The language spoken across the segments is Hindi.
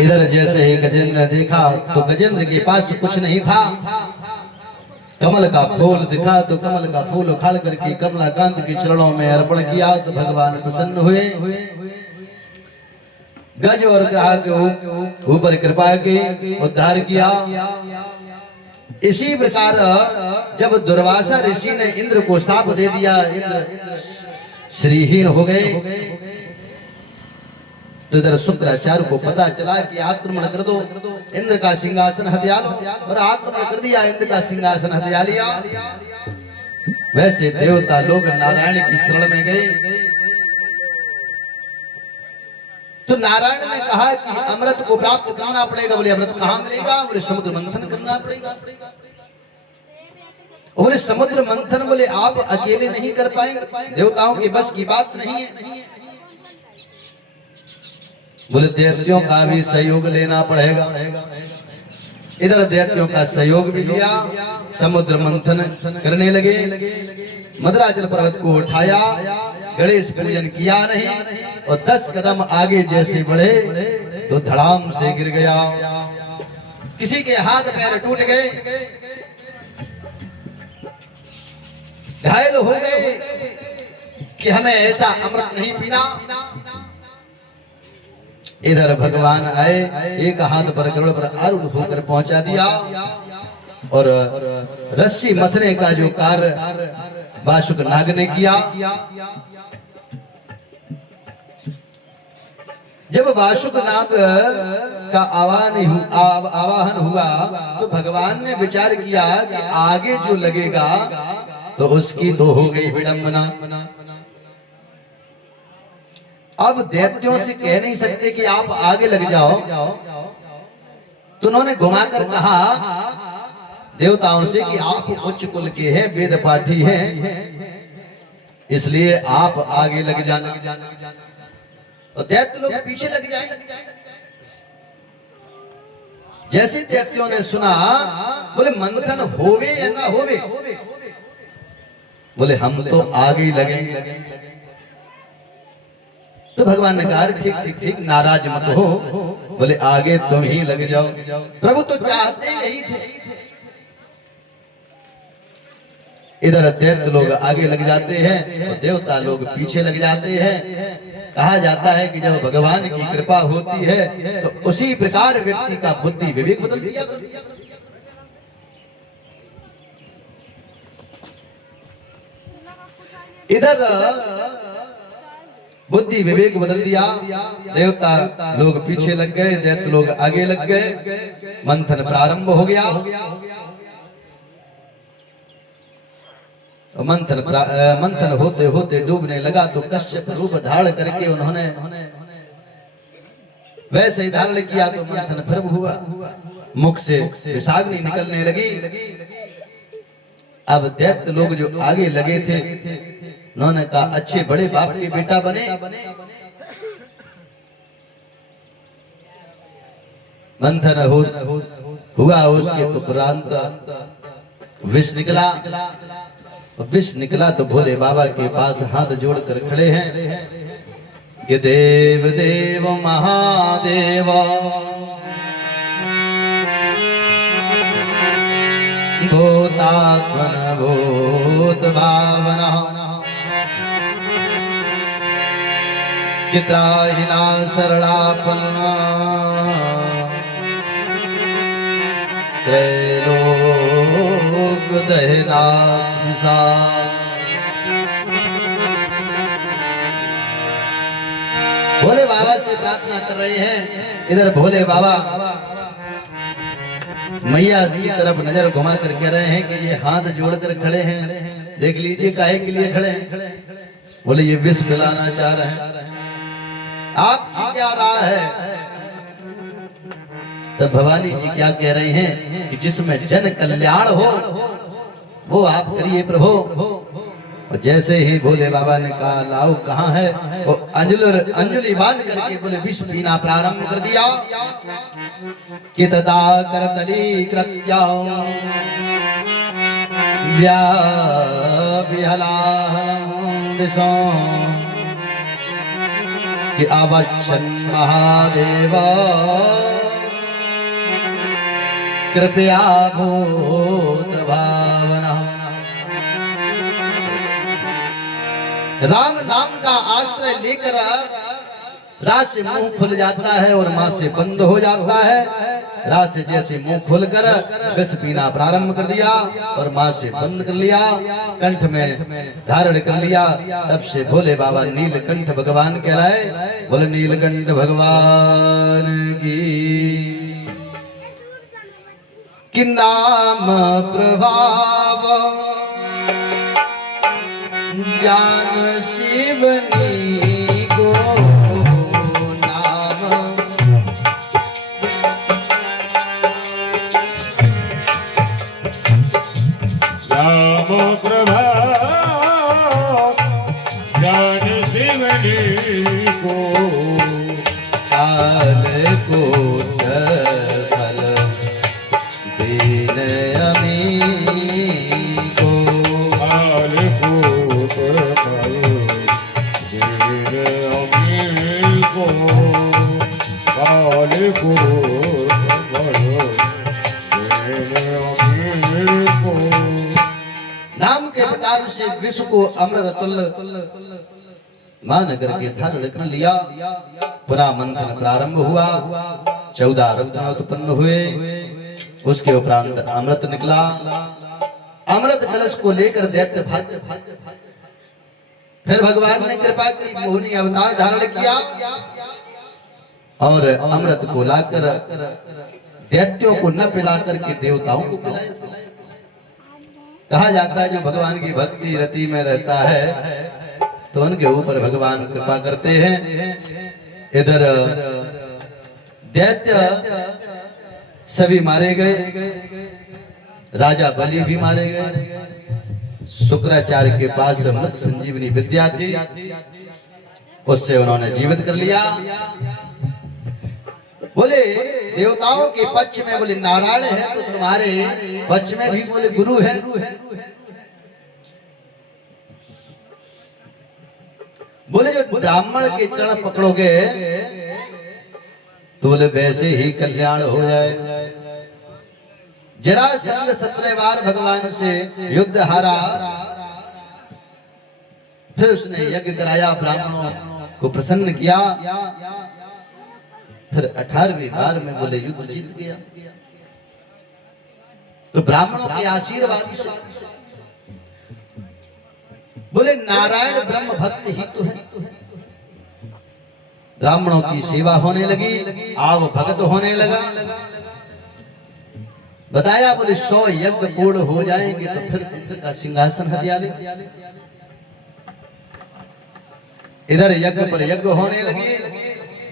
इधर जैसे ही गजेंद्र देखा तो गजेंद्र के पास कुछ नहीं था। कमल का फूल दिखा तो कमल का फूल उखाड़ करके कमलाकांत के चरणों में अर्पण किया तो भगवान प्रसन्न हुए। गज और ग्राह के ऊपर कृपा की उद्धार किया। इसी प्रकार जब दुर्वासा ऋषि ने इंद्र को शाप दे दिया, इंद्र श्रीहीन हो गए, तो इधर शुक्राचार्य को पता चला कि आक्रमण कर दो, इंद्र का सिंहासन हथिया लो, और आक्रमण कर दिया, इंद्र का सिंहासन हथिया लिया। वैसे देवता लोग नारायण की शरण में गए तो नारायण ने कहा कि अमृत को प्राप्त करना पड़ेगा। बोले अमृत कहाँ मिलेगा? बोले समुद्र मंथन करना पड़ेगा। बोले समुद्र मंथन, बोले आप अकेले नहीं कर पाएंगे, देवताओं के बस की बात नहीं है। बोले दैत्यों का भी सहयोग लेना पड़ेगा। इधर दैत्यों का सहयोग भी लिया, समुद्र मंथन करने लगे। मदराचल पर्वत को उठाया, गणेश पूजन किया नहीं, और 10 कदम आगे जैसे बढ़े तो धड़ाम से गिर गया। किसी के हाथ पैर टूट गए, घायल हो गए कि हमें ऐसा अमृत नहीं पीना। इधर भगवान आए, एक हाथ पर गरुड़ पर आरूढ़ होकर पहुंचा दिया, और रस्सी मथने का जो कार्य वासुक नाग ने किया। जब वासुक नाग का आवाहन हुआ तो भगवान ने विचार किया कि आगे जो लगेगा तो उसकी तो हो गई विडंबना। अब दैत्यों से कह नहीं सकते कि आप आगे लग जाओ, तो उन्होंने घुमाकर कहा देवताओं से कि आप उच्च कुल के हैं, वेद पाठी हैं, इसलिए आप आगे लग जाना, और दैत्य लोग पीछे लग जाएंगे। जैसे दैत्यों ने सुना, बोले मंथन होवे या ना होवे, बोले हम तो आगे ही लगेंगे। तो भगवान ने कहा ठीक ठीक ठीक, नाराज मत हो, बोले आगे तुम ही लग जाओ। प्रभु तो चाहते यही थे। इधर दैत्य लोग आगे लग जाते हैं और देवता लोग पीछे लग जाते हैं। कहा जाता है कि जब भगवान की कृपा होती है तो उसी प्रकार व्यक्ति का बुद्धि विवेक बदल दिया। इधर बुद्धि विवेक बदल दिया, देवता लोग पीछे लग गए, दैत्य लोग आगे लग गए। मंथन प्रारंभ हो गया। मंथन होते होते डूबने लगा तो कश्यप रूप धारण करके उन्होंने वैसे ही धारण किया तो मंथन फिर हुआ, मुख से विषाग्नि निकलने लगी। अब दैत्य लोग जो आगे लगे थे उन्होंने कहा अच्छे बड़े बाप के बेटा बने। मंथन हुआ, उसके उपरांत विष निकला। विष निकला तो भोले बाबा के पास हाथ जोड़कर खड़े हैं कि देव देव महादेव भूतात्मन भूत भावना चित्राहिना सरलापन्ना त्रैलोक दहनात् भोले बाबा से प्रार्थना कर रहे हैं। इधर भोले बाबा मैया जी की तरफ नजर घुमा कर कह रहे हैं कि ये हाथ जोड़कर खड़े हैं, देख लीजिए काहे के लिए खड़े हैं। बोले ये विष पिलाना चाह रहे हैं, आपकी क्या राय है? तब भवानी जी क्या कह रहे हैं कि जिसमें जन कल्याण हो वो आप करिए प्रभु। और जैसे ही भोले बाबा ने कहा लाओ कहाँ है, वो अंजलि बांध करके बोले विष पीना प्रारंभ कर दिया। कि तदा करतली कृत्या विहला कि अवच्छन महादेव कृपया भूत भावना। राम नाम का आश्रय लेकर रात से मुंह खुल जाता है और मां से बंद हो जाता है। रात से जैसे मुंह खुलकर विष पीना प्रारंभ कर दिया और मां से बंद कर लिया, कंठ में धारण कर लिया। तब से भोले बाबा नीलकंठ भगवान कहलाए। बोले नीलकंठ भगवान की नाम प्रभाव जान शिवनी को नाम। नाम प्रभाव जान शिवनी को काल को फल दीन अमी को। काल को फल दीन अमी को। काल को फल दीन अमी को। नाम के प्रताप से विश्व को अमृत तुल्य मान करके धारण कर लिया। पुनः मंथन प्रारंभ हुआ। 14 रत्न उत्पन्न हुए। उसके उपरांत अमृत निकला। अमृत कलश को लेकर दैत्य भाग। फिर भगवान ने कृपा की, मोहिनी अवतार धारण किया और अमृत को लाकर दैत्यों को न पिला करके देवताओं को पिलाया। कहा जाता है जो भगवान की भक्ति रति में रहता है तो उनके ऊपर भगवान कृपा करते हैं। इधर दैत्य सभी मारे गए। राजा बलि भी मारे गए। शुक्राचार्य के पास मृत संजीवनी विद्या थी, उससे उन्होंने जीवित कर लिया। बोले देवताओं के पक्ष में बोले नारायण है तो तुम्हारे पक्ष में भी बोले गुरु है। बोले जो ब्राह्मण के चरण पकड़ोगे तो बोले वैसे ही कल्याण हो जाए। जरासंध 17 बार भगवान से युद्ध हारा, फिर उसने यज्ञ कराया, ब्राह्मणों को प्रसन्न किया। फिर 18वीं बार में बोले युद्ध जीत गया। तो ब्राह्मणों के आशीर्वाद से बोले नारायण ब्रह्म भक्त ही तो है। ब्राह्मणों की सेवा होने लगी, आव भगत होने लगा। बताया बोले 100 यज्ञ पूर्ण हो जाएंगे तो फिर इंद्र का सिंहासन हथिया ले। इधर यज्ञ पर यज्ञ होने लगे,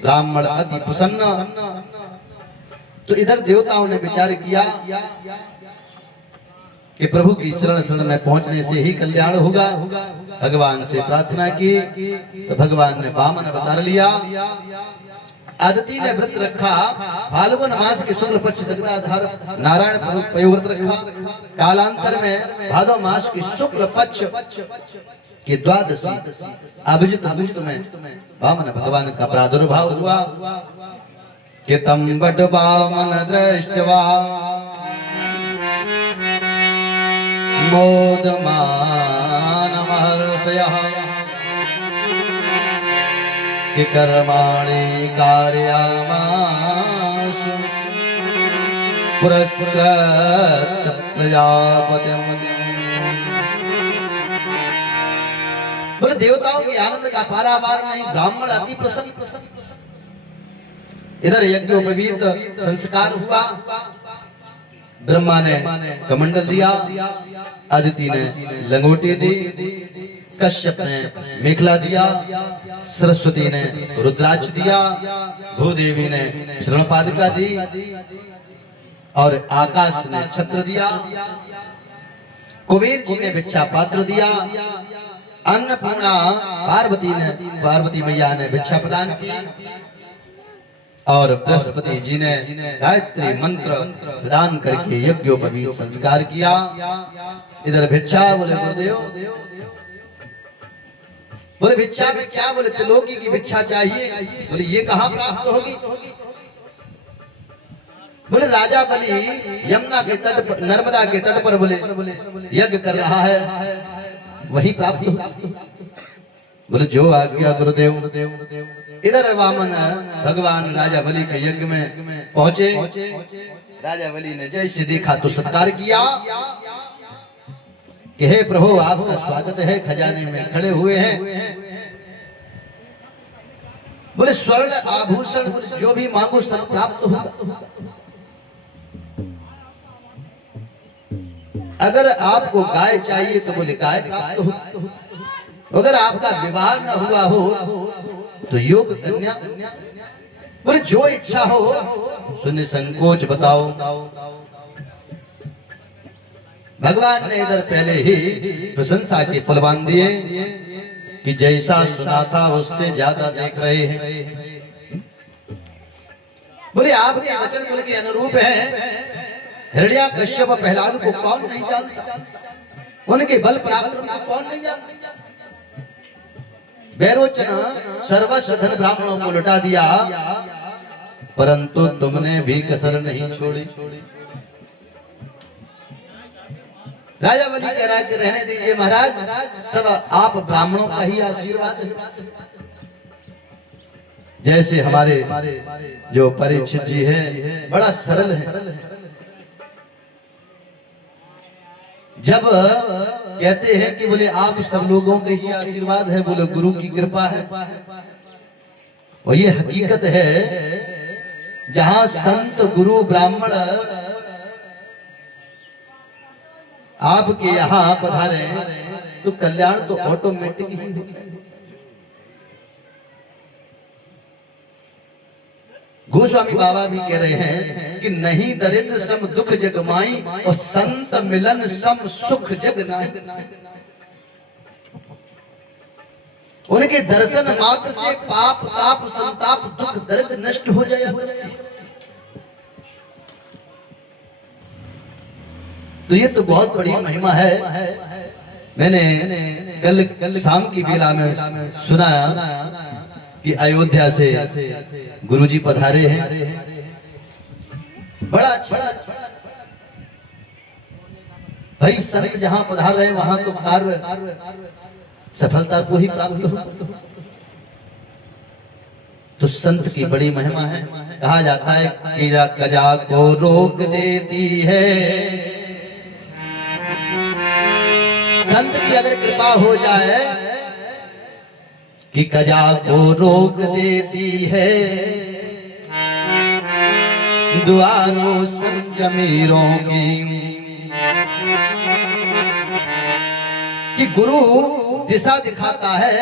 ब्राह्मण अति प्रसन्न। तो इधर देवताओं ने विचार किया कि प्रभु की चरण शरण में पहुंचने से ही कल्याण होगा। भगवान से प्रार्थना की तो भगवान ने वामन अवतार लिया। आदिति ने व्रत रखा, फाल्गुन मास के शुक्ल पक्ष दग्धाधार नारायण पयोव्रत रखा। कालांतर में भादव मास के शुक्ल पक्ष के द्वादशी अभिजित मुहूर्त में वामन भगवान का प्रादुर्भाव हुआ। कि तम बट वामन दृष्टवा मोदमान महर्षयः कि कर्माणि कारयामासु पुरस्कृत प्रजापतिम्। बोले देवताओं के आनंद का पारावार नहीं, ब्राह्मण अति प्रसन्न। इधर यज्ञोपवीत संस्कार हुआ। ब्रह्मा ने कमंडल दिया, अदिति ने लंगोटी दी, कश्यप ने मेखला दिया, सरस्वती ने रुद्राक्ष दिया, भूदेवी ने शरणपादिका दी और आकाश ने छत्र दिया। कुबेर जी ने भिक्षा पात्र दिया। अन्नपूर्णा पार्वती मैया ने भिक्षा प्रदान की और बृहस्पति जी ने गायत्री मंत्र प्रदान करके यज्ञोपवीत संस्कार किया। इधर भिक्षा बोले गुरुदेव बोले भिक्षा में क्या? बोले त्रिलोकी की भिक्षा चाहिए। बोले ये कहाँ प्राप्त होगी? बोले राजा बलि यमुना के तट पर, नर्मदा के तट पर बोले यज्ञ कर रहा है, वही प्राप्त होगी। बोले जो आज्ञा गुरुदेव। इधर वामन भगवान राजा बलि के यज्ञ में पहुंचे। राजा बलि ने जैसे देखा तो सत्कार किया कि हे प्रभु आपका स्वागत है, खजाने में खड़े हुए हैं। बोले स्वर्ण आभूषण जो भी मांगो सब प्राप्त होगा। अगर आपको गाय चाहिए तो बोले गाय प्राप्त हो। अगर आपका विवाह न हुआ हो तो योग कन्या। बोले जो इच्छा हो सुने संकोच बताओ। भगवान ने इधर पहले ही प्रशंसा के फल बांध दिए कि जैसा सुना था उससे ज्यादा देख रहे हैं। बोले आपके वचन कुल के अनुरूप है। हिरण्या कश्यप प्रहलाद को कौन नहीं जानता, उनके बल पराक्रम को कौन नहीं जानता। बैरोचन सर्वस्व धन ब्राह्मणों को लुटा दिया, परंतु तुमने भी कसर नहीं छोड़ी। राजा बलि कह रहा है कि रहने दीजिए महाराज, सब आप ब्राह्मणों का ही आशीर्वाद है। जैसे हमारे जो परीक्षित जी है बड़ा सरल है। जब कहते हैं कि बोले आप सब लोगों के ही आशीर्वाद है, बोले गुरु की कृपा है। और ये हकीकत है, जहां संत गुरु ब्राह्मण आपके यहाँ पधारे तो कल्याण तो ऑटोमेटिक ही होगा। गोस्वामी बाबा भी कह रहे हैं कि नहीं दरिद्र सम दुख जग माई, और संत मिलन सम सुख जग नाई। उनके दर्शन मात्र से पाप ताप संताप दुख दर्द नष्ट हो जाएगा। तो ये तो बहुत बड़ी महिमा है। मैंने कल शाम की बेला में सुना कि अयोध्या से गुरुजी पधारे हैं। बड़ा अच्छा। भाई संत जहां पधार रहे वहां तो कार्य सफलता को ही प्राप्त हो। तो संत की बड़ी महिमा है। कहा जाता है कि गजा को रोक देती है। संत की अगर कृपा हो जाए कि कजा को रोक देती है, द्वारों संजमीरों की। कि गुरु दिशा दिखाता है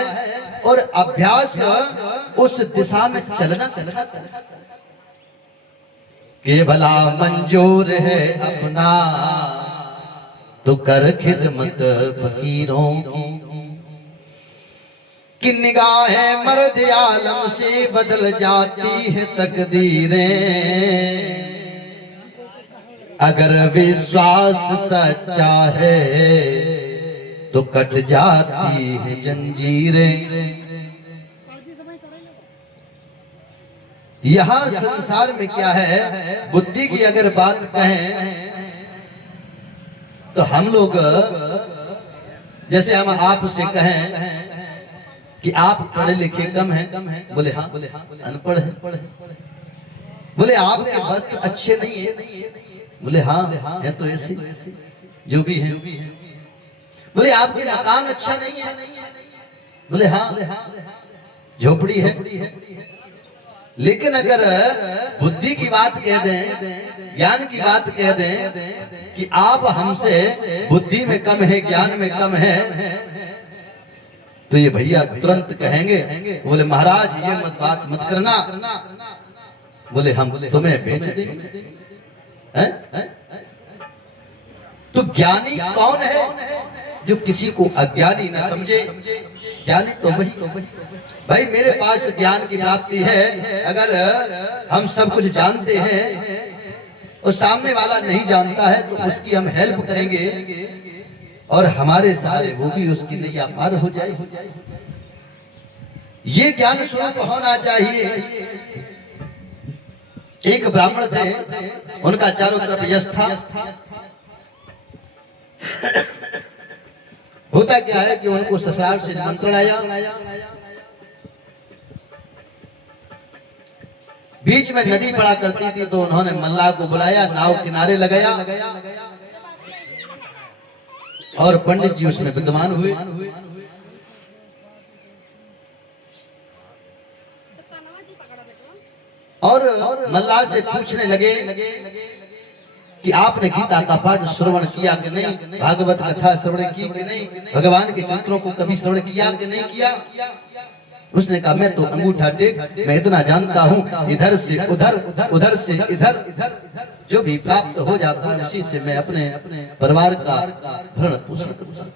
और अभ्यास उस दिशा में चलना सिखाता है। कि भला मंजूर है अपना तो कर खिदमत फकीरों की। कि निगाहें मर्द आलम से बदल जाती है तकदीरें, अगर विश्वास सच्चा है तो कट जाती है जंजीरें। यहाँ संसार में क्या है, बुद्धि की अगर बात कहें तो हम लोग जैसे हम आपसे कहें कि आप पढ़े लिखे कम हैं, बोले हाँ अनपढ़ है। बोले आपके वस्त्र अच्छे नहीं है, बोले हाँ है तो ऐसे जो भी है। बोले आपके मकान अच्छा नहीं है, बोले हाँ झोपड़ी है। लेकिन अगर बुद्धि की बात कह दें, ज्ञान की बात कह दें कि आप हमसे बुद्धि में कम है, ज्ञान में कम है, तो ये भैया तुरंत कहेंगे, बोले महाराज ये मत बात मत करना, बोले हम तुम्हें बेच देंगे। तो ज्ञानी कौन है जो किसी को अज्ञानी ना समझे? ज्ञानी तो वही। भाई मेरे पास ज्ञान की प्राप्ति है, अगर हम सब कुछ जानते हैं और सामने वाला नहीं जानता है तो उसकी हम हेल्प करेंगे और हमारे सारे वो भी उसकी नैया पार हो जाए। ये ज्ञान स्वरूप होना चाहिए। एक ब्राह्मण थे, उनका चारों तरफ यश था। होता क्या है कि उनको ससुराल से निमंत्रण आया, बीच में नदी पड़ा करती थी, तो उन्होंने मल्लाह को बुलाया, नाव किनारे लगाया और पंडित जी उसमें विद्यमान हुए। और मल्लाह से पूछने लगे कि आपने गीता का पाठ श्रवण किया कि नहीं, भागवत कथा श्रवण की कि नहीं, भगवान के चरित्रों को कभी श्रवण किया कि नहीं किया। उसने कहा मैं तो अंगूठा टेक, मैं इतना जानता हूँ, इधर से उधर, उधर से इधर, जो भी प्राप्त हो जाता है उसी से मैं अपने परिवार का भरण पोषण करता हूं।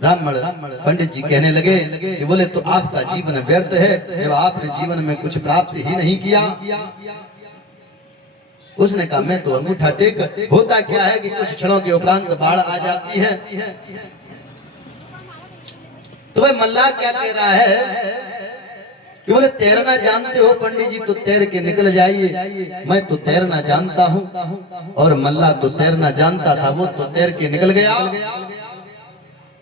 ब्राह्मण पंडित जी कहने लगे कि बोले तो आपका जीवन व्यर्थ है जब आपने जीवन में कुछ प्राप्त ही नहीं किया। उसने कहा मैं तो अंगूठा टेक। होता क्या है कि कुछ क्षणों के उपरांत बाढ़ आ जाती है। तो वह मल्लाह क्या कह रहा है कि बोले तैरना जानते हो पंडित जी, तो तैर के निकल जाइए। मैं तो तैरना जानता हूँ। और मल्लाह तो तैरना जानता था, वो तो तैर के निकल गया।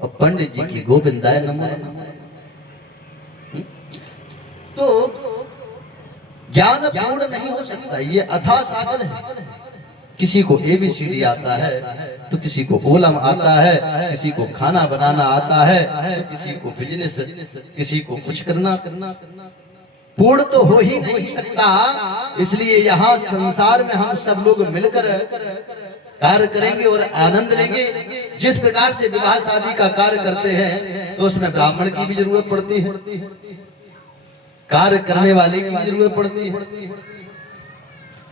और पंडित जी की गोविंदाय नमो। तो ज्ञान पूर्ण नहीं हो सकता, ये अथाह सागर है। किसी को ABCD आता है, तो किसी को ओलम आता है, किसी को खाना बनाना आता है, तो किसी को बिजनेस, किसी को कुछ करना। पूर्ण तो हो ही नहीं सकता। इसलिए यहाँ संसार में हम सब लोग मिलकर कार्य करेंगे और आनंद लेंगे। जिस प्रकार से विवाह शादी का कार्य करते हैं, तो उसमें ब्राह्मण की भी जरूरत पड़ती है, कार्य करने वाले की भी जरूरत पड़ती है,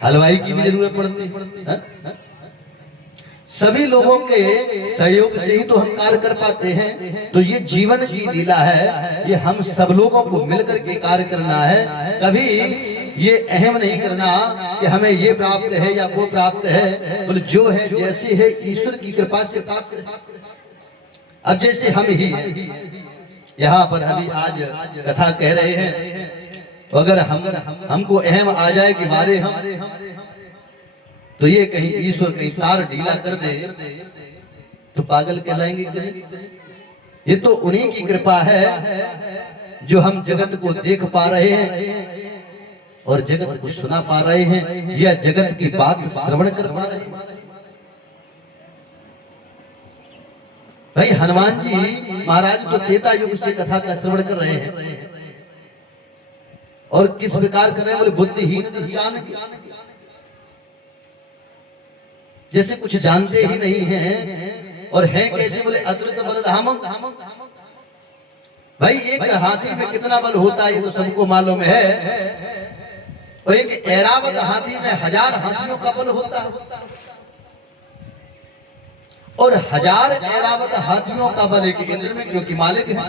हलवाई की भी जरूरत पड़ती है। सभी लोगों के सहयोग से ही तो हम कार्य कर पाते हैं। तो ये जीवन की लीला है, ये हम सब लोगों को मिलकर के कार्य करना है। कभी ये अहम नहीं करना कि हमें ये प्राप्त है या वो प्राप्त है। बोले जो है जैसे है ईश्वर की कृपा से प्राप्त है। अब जैसे हम ही यहाँ पर अभी आज कथा कह रहे हैं, अगर हमको अहम आ जाए कि मारे हम, तो ये कहीं ईश्वर कहीं तार ढीला कर दे तो पागल कहलाएंगे कहीं। ये तो उन्हीं की कृपा है जो हम जगत को देख पा रहे हैं और जगत को सुना पा रहे हैं, या जगत की बात श्रवण कर पा रहे हैं। भाई हनुमान जी महाराज तो त्रेता युग से कथा का श्रवण कर रहे हैं, और किस प्रकार कर रहे हैं बोले बुद्धिहीन ज्ञान के, जैसे कुछ जानते ही नहीं हैं। और है कैसे बोले अद्भुत बलधाम। भाई एक हाथी में कितना बल होता है ये तो सबको मालूम है, और एक ऐरावत हाथी में 1000 हाथियों का बल होता है, और 1000 ऐरावत हाथियों का बल एक इंद्र में, क्योंकि मालिक है।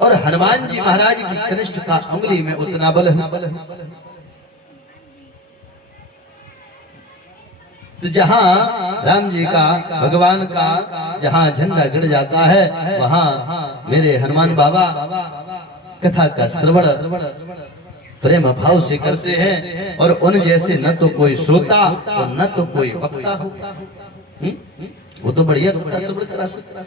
और हनुमान जी महाराज की कनिष्ठ का उंगली में उतना बल है। तो जहां राम जी का, भगवान का जहां झंडा गिर जाता है, वहां मेरे हनुमान बाबा कथा का श्रवण प्रेम भाव से करते हैं। और उन जैसे न तो कोई श्रोता और न तो कोई वक्ता हो। वो तो बढ़िया कथा श्रवण करा सकता।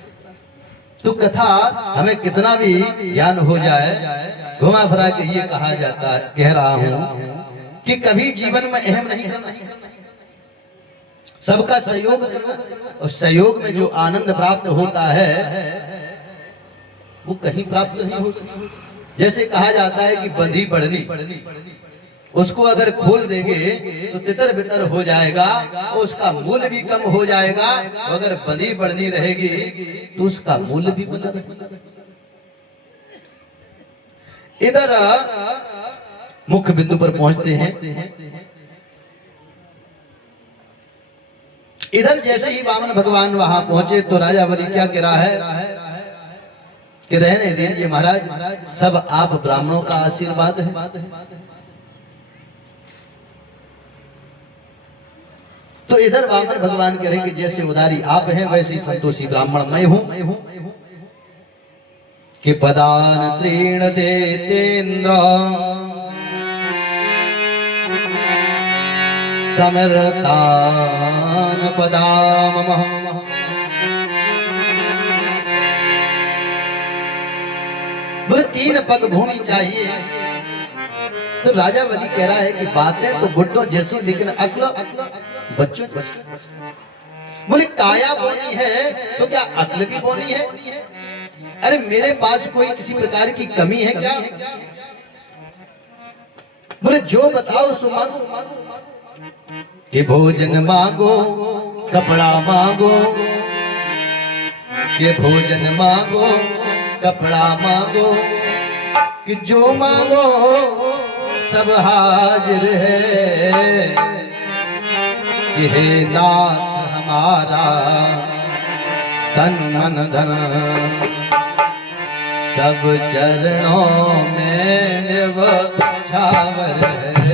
तो कथा हमें कितना भी ज्ञान हो जाए, घुमा फिरा के ये कहा जाता है, कह रहा हूं कि कभी जीवन में अहम नहीं करना, सबका सहयोग करना। और सहयोग में जो आनंद प्राप्त होता है वो कहीं प्राप्त नहीं हो सकता। जैसे कहा जाता है कि बंधी बढ़नी, उसको अगर खोल देंगे तो तितर बितर हो जाएगा, उसका मूल्य भी कम हो जाएगा। अगर बंधी बढ़नी रहेगी तो उसका मूल्य भी बना रहेगा। इधर मुख्य बिंदु पर पहुंचते हैं। इधर जैसे ही वामन भगवान वहां पहुंचे तो राजा बलि क्या कह रहा है कि रहने दीजिए महाराज, सब आप ब्राह्मणों का आशीर्वाद है। तो इधर वामन भगवान कह रहे कि जैसे उदारी आप हैं वैसे ही संतोषी ब्राह्मण मैं हूं। कि पदान तीर्ण देतेन्द्र समरतान पदाममः। बोले 3 पग भूमि चाहिए। तो राजा बलि कह रहा है कि बातें तो बुड्ढों जैसी लेकिन अक्ल बच्चों जैसी। बोले काया बोनी है तो क्या अक्ल भी बोनी है? अरे मेरे पास कोई किसी प्रकार की कमी है क्या? बोले जो बताओ सो मांगो। कि भोजन मांगो कपड़ा मांगो, कि भोजन मांगो कपड़ा मांगो, कि जो मांगो सब हाजिर है। कि हे नाथ हमारा तन मन धन सब चरणों में निछावर है।